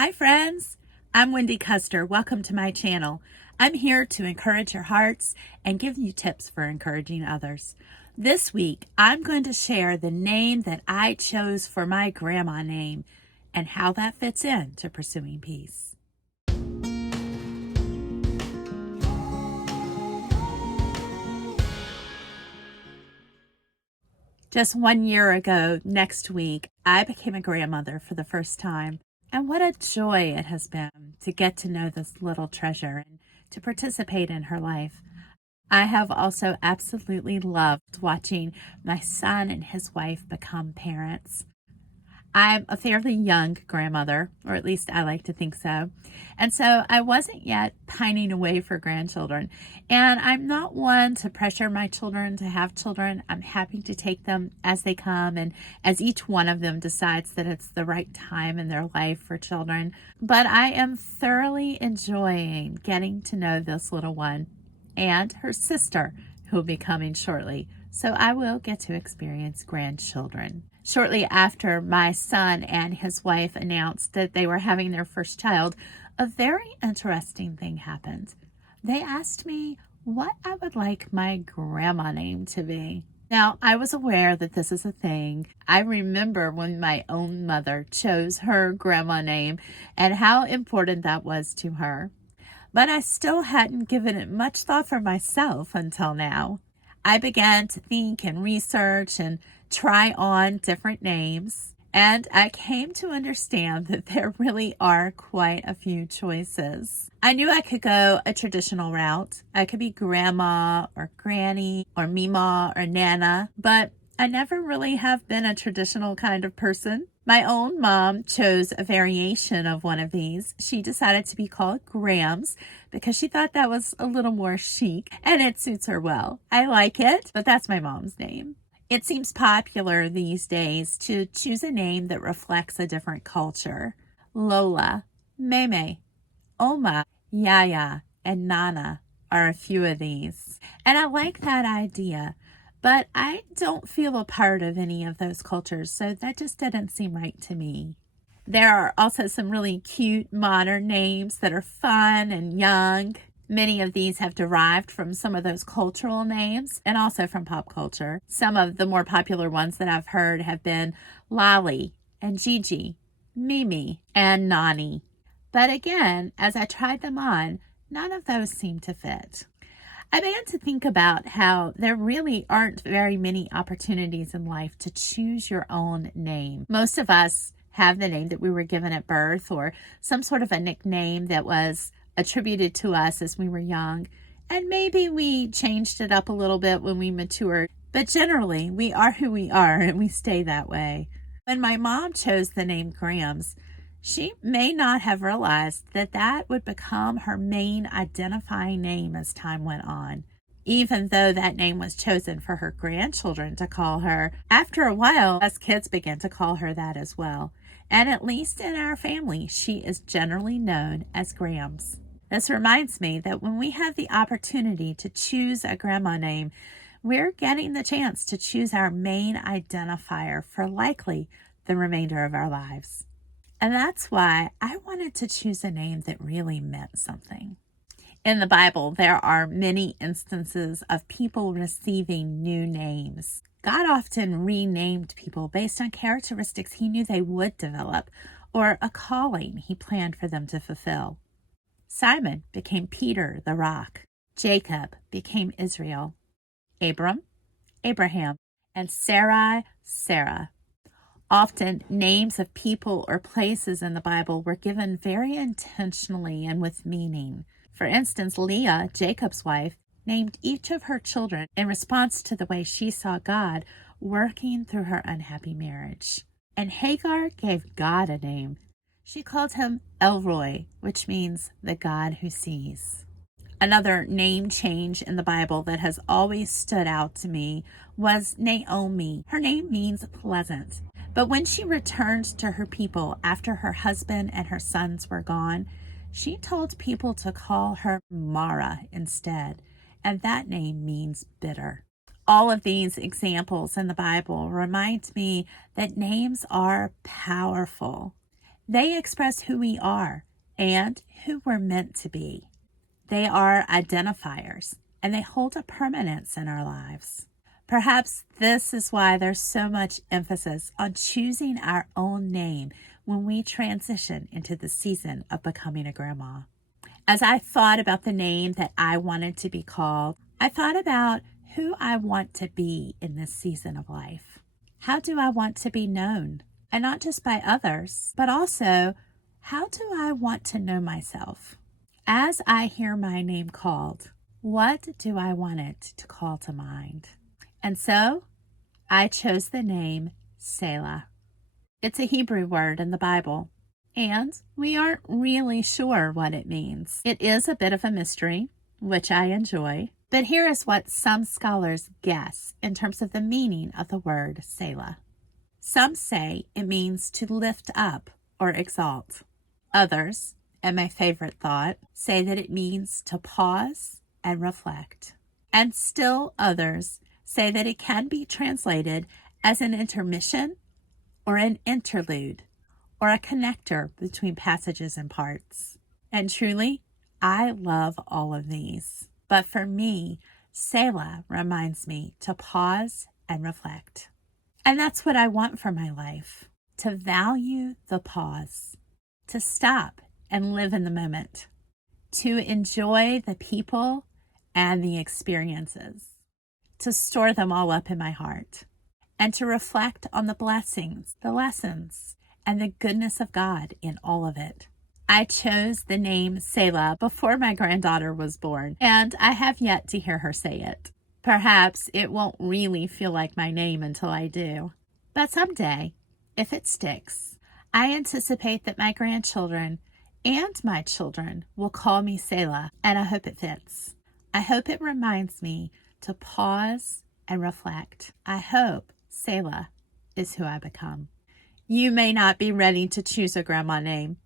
Hi friends, I'm Wendy Custer. Welcome to my channel. I'm here to encourage your hearts and give you tips for encouraging others. This week, I'm going to share the name that I chose for my grandma name and how that fits into pursuing peace. Just 1 year ago, next week, I became a grandmother for the first time. And what a joy it has been to get to know this little treasure and to participate in her life. I have also absolutely loved watching my son and his wife become parents. I'm a fairly young grandmother, or at least I like to think so. And so I wasn't yet pining away for grandchildren. And I'm not one to pressure my children to have children. I'm happy to take them as they come and as each one of them decides that it's the right time in their life for children. But I am thoroughly enjoying getting to know this little one and her sister, who will be coming shortly. So I will get to experience grandchildren. Shortly after my son and his wife announced that they were having their first child, a very interesting thing happened. They asked me what I would like my grandma name to be. Now, I was aware that this is a thing. I remember when my own mother chose her grandma name and how important that was to her. But I still hadn't given it much thought for myself until now. I began to think and research and try on different names, and I came to understand that there really are quite a few choices. I knew I could go a traditional route. I could be grandma or granny or mima or nana, but I never really have been a traditional kind of person. My own mom chose a variation of one of these. She decided to be called Grams because she thought that was a little more chic and it suits her well. I like it, but that's my mom's name. It seems popular these days to choose a name that reflects a different culture. Lola, Meme, Oma, Yaya, and Nana are a few of these. And I like that idea. But I don't feel a part of any of those cultures, so that just didn't seem right to me. There are also some really cute modern names that are fun and young. Many of these have derived from some of those cultural names and also from pop culture. Some of the more popular ones that I've heard have been Lolly and Gigi, Mimi, and Nani. But again, as I tried them on, none of those seemed to fit. I began to think about how there really aren't very many opportunities in life to choose your own name. Most of us have the name that we were given at birth or some sort of a nickname that was attributed to us as we were young. And maybe we changed it up a little bit when we matured. But generally, we are who we are and we stay that way. When my mom chose the name Grams, she may not have realized that that would become her main identifying name as time went on. Even though that name was chosen for her grandchildren to call her, after a while, us kids began to call her that as well. And at least in our family, she is generally known as Grams. This reminds me that when we have the opportunity to choose a grandma name, we're getting the chance to choose our main identifier for likely the remainder of our lives. And that's why I wanted to choose a name that really meant something. In the Bible, there are many instances of people receiving new names. God often renamed people based on characteristics he knew they would develop or a calling he planned for them to fulfill. Simon became Peter the Rock. Jacob became Israel. Abram, Abraham, and Sarai, Sarah. Often, names of people or places in the Bible were given very intentionally and with meaning. For instance, Leah, Jacob's wife, named each of her children in response to the way she saw God working through her unhappy marriage. And Hagar gave God a name. She called him Elroy, which means the God who sees. Another name change in the Bible that has always stood out to me was Naomi. Her name means pleasant. But when she returned to her people after her husband and her sons were gone, she told people to call her Mara instead, and that name means bitter. All of these examples in the Bible remind me that names are powerful. They express who we are and who we're meant to be. They are identifiers, and they hold a permanence in our lives. Perhaps this is why there's so much emphasis on choosing our own name when we transition into the season of becoming a grandma. As I thought about the name that I wanted to be called, I thought about who I want to be in this season of life. How do I want to be known? And not just by others, but also, how do I want to know myself? As I hear my name called, what do I want it to call to mind? And so, I chose the name Selah. It's a Hebrew word in the Bible, and we aren't really sure what it means. It is a bit of a mystery, which I enjoy, but here is what some scholars guess in terms of the meaning of the word Selah. Some say it means to lift up or exalt. Others, and my favorite thought, say that it means to pause and reflect. And still others say that it can be translated as an intermission or an interlude or a connector between passages and parts. And truly, I love all of these. But for me, Selah reminds me to pause and reflect. And that's what I want for my life, to value the pause, to stop and live in the moment, to enjoy the people and the experiences, to store them all up in my heart, and to reflect on the blessings, the lessons, and the goodness of God in all of it. I chose the name Selah before my granddaughter was born, and I have yet to hear her say it. Perhaps it won't really feel like my name until I do. But someday, if it sticks, I anticipate that my grandchildren and my children will call me Selah, and I hope it fits. I hope it reminds me to pause and reflect. I hope Selah is who I become. You may not be ready to choose a grandma name,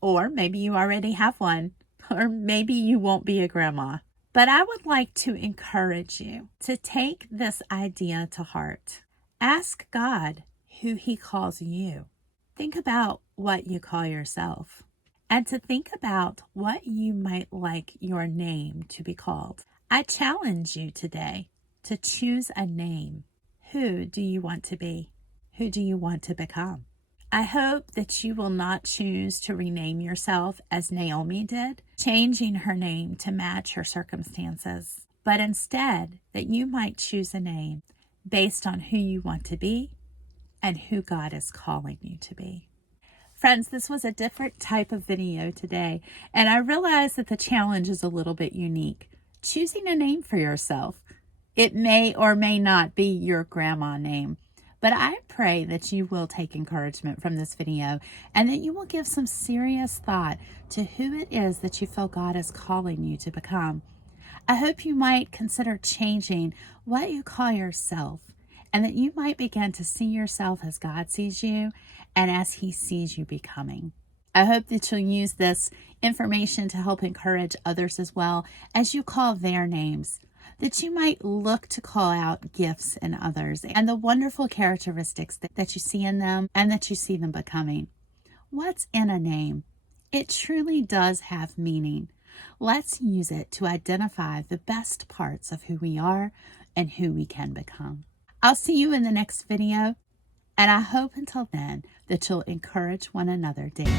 or maybe you already have one, or maybe you won't be a grandma. But I would like to encourage you to take this idea to heart. Ask God who He calls you. Think about what you call yourself, and to think about what you might like your name to be called. I challenge you today to choose a name. Who do you want to be? Who do you want to become? I hope that you will not choose to rename yourself as Naomi did, changing her name to match her circumstances, but instead that you might choose a name based on who you want to be and who God is calling you to be. Friends, this was a different type of video today, and I realize that the challenge is a little bit unique. Choosing a name for yourself. It may or may not be your grandma name. But I pray that you will take encouragement from this video and that you will give some serious thought to who it is that you feel God is calling you to become. I hope you might consider changing what you call yourself and that you might begin to see yourself as God sees you and as He sees you becoming. I hope that you'll use this information to help encourage others as well as you call their names, that you might look to call out gifts in others and the wonderful characteristics that you see in them and that you see them becoming. What's in a name? It truly does have meaning. Let's use it to identify the best parts of who we are and who we can become. I'll see you in the next video, and I hope until then that you'll encourage one another daily.